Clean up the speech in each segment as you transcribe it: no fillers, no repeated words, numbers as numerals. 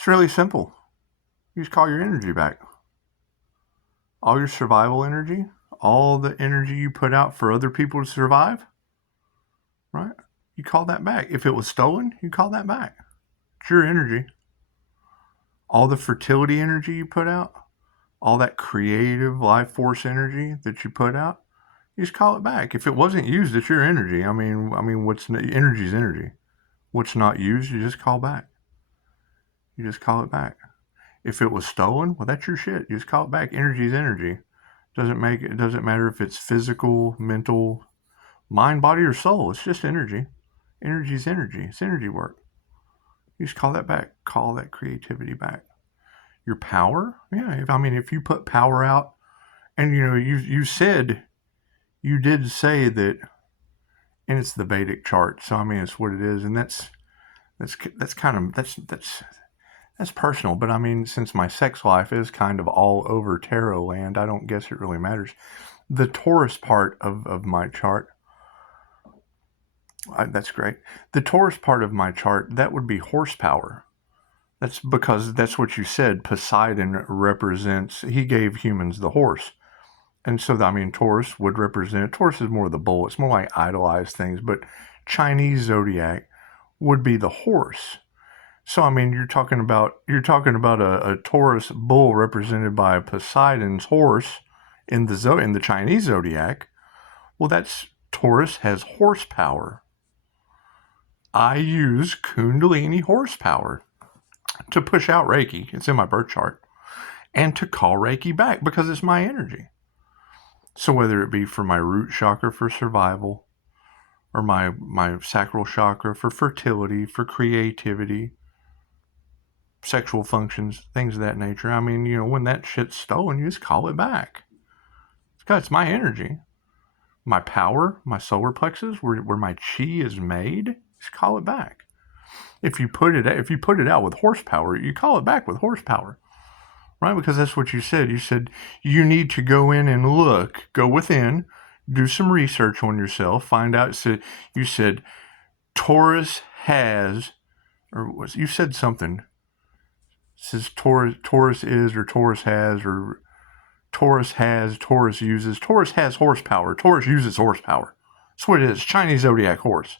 It's really simple. You just call your energy back. All your survival energy, all the energy you put out for other people to survive, right? You call that back. If it was stolen, you call that back. It's your energy. All the fertility energy you put out, all that creative life force energy that you put out, you just call it back. If it wasn't used, it's your energy. I mean, energy's energy. What's not used, you just call back. You just call it back. If it was stolen, well, that's your shit. You just call it back. Energy's energy. It doesn't matter if it's physical, mental, mind, body, or soul. It's just energy. Energy's energy. It's energy work. You just call that back. Call that creativity back. Your power, yeah. If you put power out, and you did say that, and it's the Vedic chart. So it's what it is, and that's personal. But since my sex life is kind of all over tarot land, I don't guess it really matters. The Taurus part of my chart, that's great. The Taurus part of my chart, that would be horsepower. That's because that's what you said. Poseidon represents, he gave humans the horse. And so, Taurus would represent, Taurus is more the bull. It's more like idolized things. But Chinese zodiac would be the horse. So, you're talking about a Taurus bull represented by Poseidon's horse in the Chinese zodiac. Well, that's Taurus has horsepower. I use Kundalini horsepower to push out Reiki. It's in my birth chart. And to call Reiki back because it's my energy. So whether it be for my root chakra for survival, or my sacral chakra for fertility, for creativity, sexual functions, things of that nature. When that shit's stolen, you just call it back. It's my energy. My power, my solar plexus, where my chi is made, just call it back. If you put it out with horsepower, you call it back with horsepower. Right? Because that's what you said. You said you need to go in and go within, do some research on yourself, find out. So you said Taurus has, you said something. It says Taurus is, or Taurus has, or Taurus has, Taurus uses. Taurus has horsepower. Taurus uses horsepower. That's what it is. Chinese zodiac horse.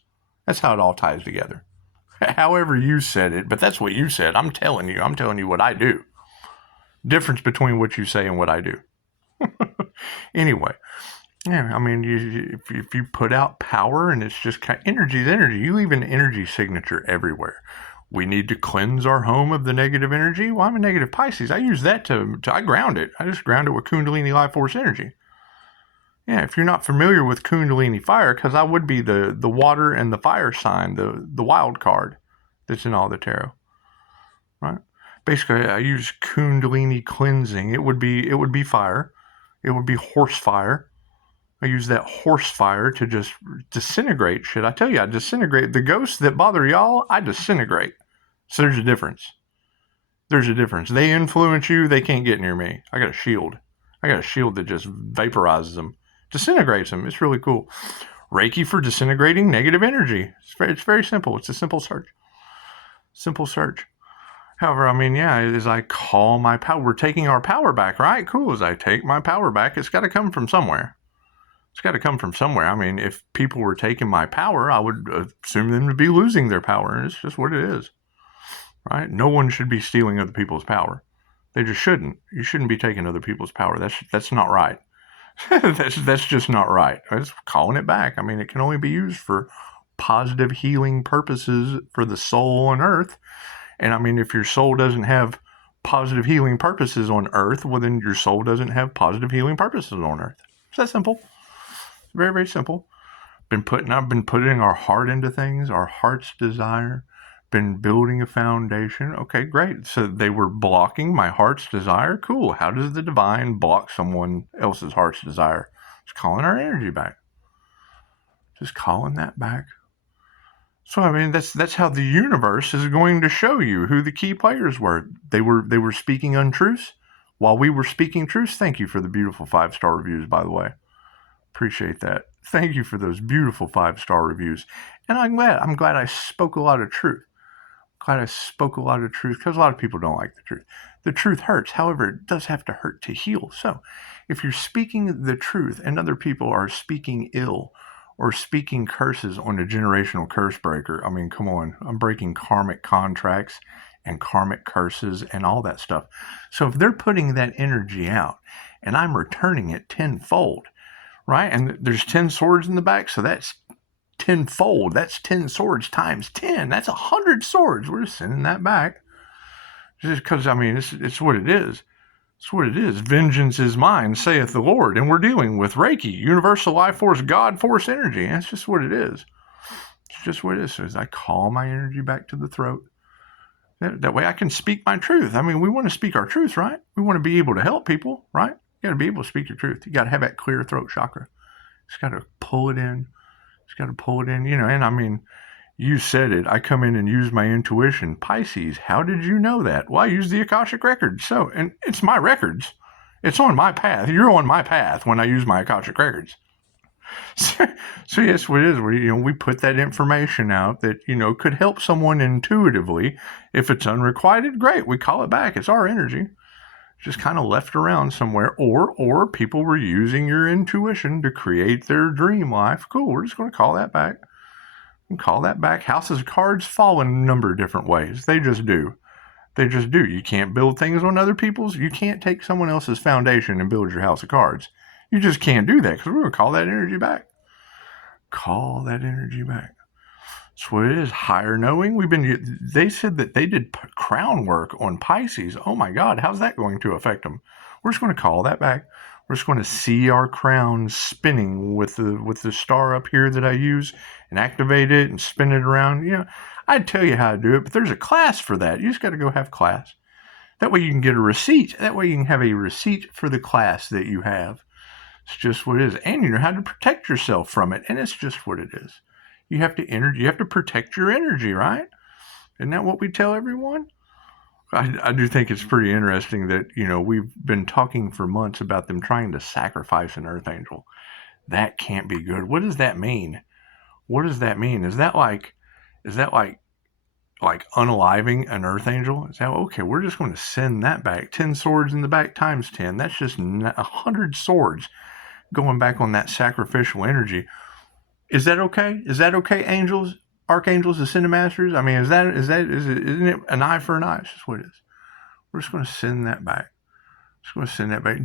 That's how it all ties together. However you said it, but that's what you said. I'm telling you what I do. Difference between what you say and what I do. Anyway, yeah, if you put out power, and it's just energy's energy, you leave an energy signature everywhere. We need to cleanse our home of the negative energy. Well, I'm a negative Pisces. I use that I ground it. I just ground it with Kundalini life force energy. Yeah, if you're not familiar with Kundalini fire, because I would be the water and the fire sign, the wild card that's in all the tarot, right? Basically, I use Kundalini cleansing. It would be fire. It would be horse fire. I use that horse fire to just disintegrate shit. I tell you, I disintegrate. The ghosts that bother y'all, I disintegrate. So there's a difference. They influence you. They can't get near me. I got a shield. That just vaporizes them, disintegrates them. It's really cool. Reiki for disintegrating negative energy. It's very simple. It's a simple search. However, as I call my power, we're taking our power back, right? Cool. As I take my power back, it's got to come from somewhere. If people were taking my power, I would assume them to be losing their power, and it's just what it is, right? No one should be stealing other people's power. They just shouldn't. You shouldn't be taking other people's power. That's not right. that's just not right. It's calling it back. It can only be used for positive healing purposes for the soul on Earth. And if your soul doesn't have positive healing purposes on Earth, well, then your soul doesn't have positive healing purposes on Earth. It's that simple. It's very, very simple. I've been putting our heart into things, our heart's desire, been building a foundation. Okay, great. So they were blocking my heart's desire. Cool. How does the divine block someone else's heart's desire? Just calling our energy back. Just calling that back. So that's how the universe is going to show you who the key players were. They were speaking untruths while we were speaking truths. Thank you for the beautiful 5-star reviews, by the way. Appreciate that. Thank you for those beautiful 5-star reviews. And I'm glad I spoke a lot of truth. glad I spoke a lot of truth, because a lot of people don't like the truth. The truth hurts. However, it does have to hurt to heal. So if you're speaking the truth and other people are speaking ill or speaking curses on a generational curse breaker, I mean, come on, I'm breaking karmic contracts and karmic curses and all that stuff. So if they're putting that energy out and I'm returning it tenfold, right? And there's 10 swords in the back, so that's tenfold. That's 10 swords times 10. That's 100 swords. We're just sending that back. Just because, I mean, it's what it is. It's what it is. Vengeance is mine, saith the Lord. And we're dealing with Reiki, universal life force, God force energy. And it's just what it is. It's just what it is. So as I call my energy back to the throat, that way I can speak my truth. I mean, we want to speak our truth, right? We want to be able to help people, right? You got to be able to speak your truth. You got to have that clear throat chakra. Just got to pull it in. Just got to pull it in, and I mean, you said it. I come in and use my intuition. Pisces, how did you know that? Well, I use the Akashic Records. So, and it's my records. It's on my path. You're on my path when I use my Akashic Records. So yes, what it is, we put that information out that, could help someone intuitively. If it's unrequited, great. We call it back. It's our energy. Just kind of left around somewhere. Or people were using your intuition to create their dream life. Cool. We're just going to call that back. And call that back. Houses of cards fall in a number of different ways. They just do. They just do. You can't build things on other people's. You can't take someone else's foundation and build your house of cards. You just can't do that, because we're going to call that energy back. Call that energy back. That's what it is. Higher knowing. They said that they did crown work on Pisces. Oh my God, how's that going to affect them? We're just going to call that back. We're just going to see our crown spinning with the star up here that I use and activate it and spin it around. I'd tell you how to do it, but there's a class for that. You just got to go have class. That way you can get a receipt. That way you can have a receipt for the class that you have. It's just what it is. And you know how to protect yourself from it. And it's just what it is. You have to protect your energy, right? Isn't that what we tell everyone? I do think it's pretty interesting that, we've been talking for months about them trying to sacrifice an earth angel. That can't be good. What does that mean? What does that mean? Is that like unaliving an earth angel? Is that, okay, we're just going to send that back. 10 swords in the back times 10. That's just 100 swords going back on that sacrificial energy. Is that okay? Is that okay, angels, archangels, ascended masters? I mean, isn't it an eye for an eye? It's just what it is. We're just going to send that back. Just going to send that back.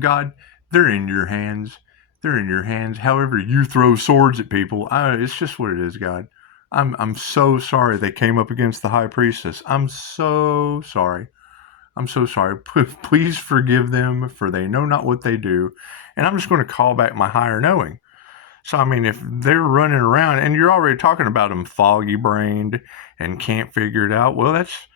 God, they're in your hands. They're in your hands. However you throw swords at people, it's just what it is, God. I'm so sorry they came up against the high priestess. I'm so sorry. I'm so sorry. Please forgive them, for they know not what they do. And I'm just going to call back my higher knowing. So, I mean, if they're running around and you're already talking about them foggy-brained and can't figure it out, well, that's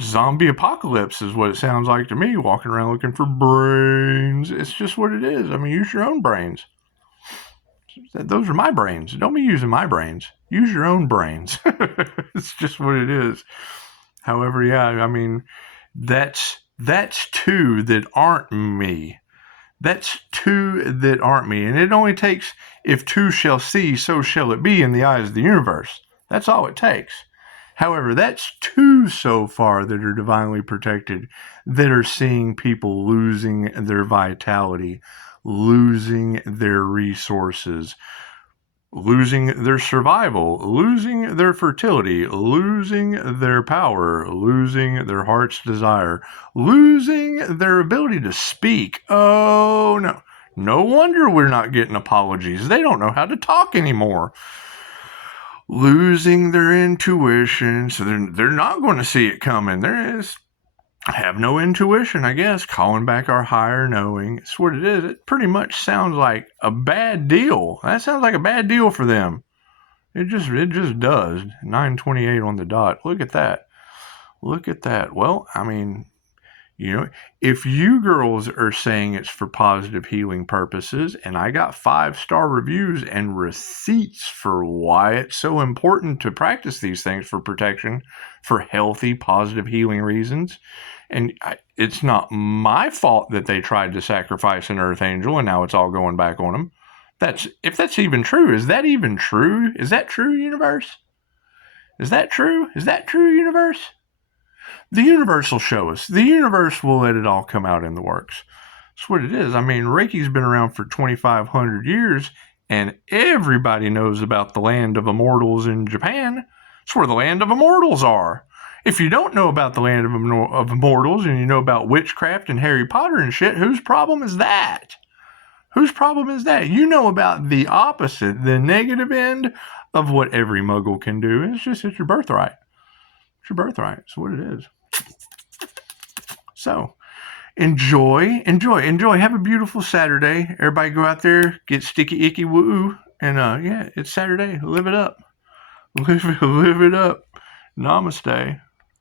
zombie apocalypse is what it sounds like to me, walking around looking for brains. It's just what it is. I mean, use your own brains. Those are my brains. Don't be using my brains. Use your own brains. It's just what it is. However, yeah, I mean, that's two that aren't me. That's two that aren't me. And it only takes, if two shall see, so shall it be in the eyes of the universe. That's all it takes. However, that's two so far that are divinely protected, that are seeing people losing their vitality, losing their resources, losing their survival, losing their fertility, losing their power, losing their heart's desire, losing their ability to speak. Oh, no. No wonder we're not getting apologies. They don't know how to talk anymore. Losing their intuition, so they're not going to see it coming. Have no intuition, I guess. Calling back our higher knowing. It's what it is. It pretty much sounds like a bad deal. That sounds like a bad deal for them. It just does. 9:28 on the dot. Look at that. Look at that. Well, I mean, if you girls are saying it's for positive healing purposes, and I got 5-star reviews and receipts for why it's so important to practice these things for protection, for healthy, positive healing reasons, and it's not my fault that they tried to sacrifice an earth angel and now it's all going back on them. If that's even true, is that even true? Is that true, universe? Is that true? Is that true, universe? The universe will show us. The universe will let it all come out in the works. That's what it is. I mean, Reiki's been around for 2,500 years, and everybody knows about the land of immortals in Japan. It's where the land of immortals are. If you don't know about the land of immortals and you know about witchcraft and Harry Potter and shit, whose problem is that? Whose problem is that? You know about the opposite, the negative end of what every muggle can do. It's your birthright. It's your birthright. It's what it is. So, enjoy. Have a beautiful Saturday. Everybody go out there, get sticky, icky, woo. And, yeah, it's Saturday. Live it up. Live it up. Namaste.